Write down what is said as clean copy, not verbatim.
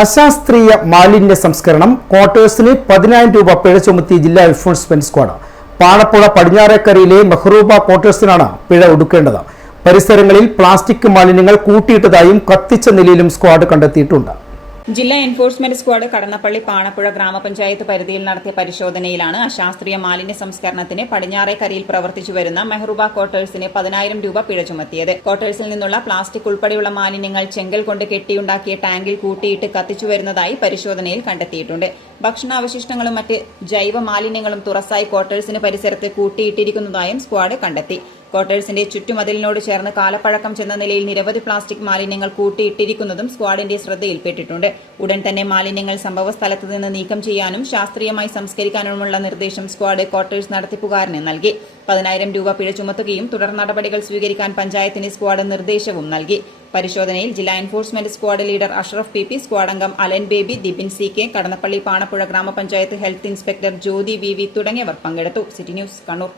അശാസ്ത്രീയ മാലിന്യ സംസ്കരണം ക്വാർട്ടേഴ്സിന് 10,000 രൂപ പിഴ ചുമത്തി ജില്ലാ എൻഫോഴ്സ്മെന്റ് സ്ക്വാഡ്. പാണപ്പുഴ പടിഞ്ഞാറേക്കരയിലെ മെഹ്റൂബ ക്വാർട്ടേഴ്സിനാണ് പിഴ ഒടുക്കേണ്ടത്. പരിസരങ്ങളിൽ പ്ലാസ്റ്റിക് മാലിന്യങ്ങൾ കൂട്ടിയിട്ടതായും കത്തിച്ച നിലയിലും സ്ക്വാഡ് കണ്ടെത്തിയിട്ടുണ്ട്. ജില്ലാ എൻഫോഴ്സ്മെന്റ് സ്ക്വാഡ് കടന്നപ്പള്ളി പാണപ്പുഴ ഗ്രാമപഞ്ചായത്ത് പരിധിയിൽ നടത്തിയ പരിശോധനയിലാണ് അശാസ്ത്രീയ മാലിന്യ സംസ്കരണത്തിന് പടിഞ്ഞാറേക്കരയിൽ പ്രവർത്തിച്ചു വരുന്ന മെഹ്റൂബ ക്വാർട്ടേഴ്സിന് 10,000 രൂപ പിഴ ചുമത്തിയത്. ക്വാർട്ടേഴ്സിൽ നിന്നുള്ള പ്ലാസ്റ്റിക് ഉൾപ്പെടെയുള്ള മാലിന്യങ്ങൾ ചെങ്കൽ കൊണ്ട് കെട്ടിയുണ്ടാക്കിയ ടാങ്കിൽ കൂട്ടിയിട്ട് കത്തിച്ചു വരുന്നതായി പരിശോധനയിൽ കണ്ടെത്തിയിട്ടുണ്ട്. ഭക്ഷണാവശിഷ്ടങ്ങളും മറ്റ് ജൈവ മാലിന്യങ്ങളും തുറസായി ക്വാർട്ടേഴ്സിന് പരിസരത്ത് കൂട്ടിയിട്ടിരിക്കുന്നതായും സ്ക്വാഡ് കണ്ടെത്തി. ക്വാർട്ടേഴ്സിന്റെ ചുറ്റുമതിലിനോട് ചേർന്ന് കാലപ്പഴക്കം ചെന്ന നിലയിൽ നിരവധി പ്ലാസ്റ്റിക് മാലിന്യങ്ങൾ കൂട്ടിയിട്ടിരിക്കുന്നതും സ്ക്വാഡിന്റെ ശ്രദ്ധയിൽപ്പെട്ടിട്ടുണ്ട്. ഉടൻ തന്നെ മാലിന്യങ്ങൾ സംഭവസ്ഥലത്ത് നിന്ന് നീക്കം ചെയ്യാനും ശാസ്ത്രീയമായി സംസ്കരിക്കാനുമുള്ള നിർദ്ദേശം സ്ക്വാഡ് ക്വാർട്ടേഴ്സ് നടത്തിപ്പുകാരന് നൽകി. 10,000 രൂപ പിഴ ചുമത്തുകയും തുടർ നടപടികൾ സ്വീകരിക്കാൻ പഞ്ചായത്തിന് സ്ക്വാഡ് നിർദ്ദേശവും നൽകി. പരിശോധനയിൽ ജില്ലാ enforcement squad leader Ashraf P, squad അംഗം അലൻ ബേബി, ദിബിൻ CK, കടന്നപ്പള്ളി പാണപ്പുഴ ഗ്രാമപഞ്ചായത്ത് ഹെൽത്ത് ഇൻസ്പെക്ടർ ജ്യോതി VV തുടങ്ങിയവർ പങ്കെടുത്തു. City news, Kannur.